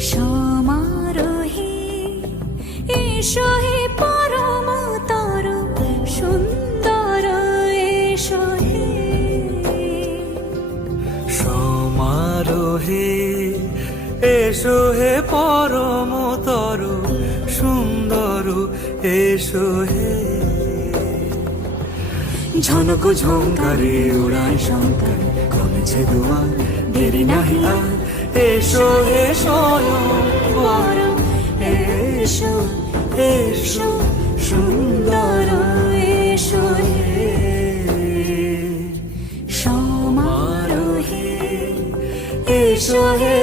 সমারোহে এসো হে পরমতর সুন্দর এসো হে সমারোহে এসো হে পরমতর সুন্দর এসো হে ঝনক ঝঙ্কারে উড়ায় শঙ্কর কমেছে দুয়ার দেরি নাহি আর এসো হে স্বয়ং বর এসো এসো সুন্দর এসো হে সমারোহে এসো হে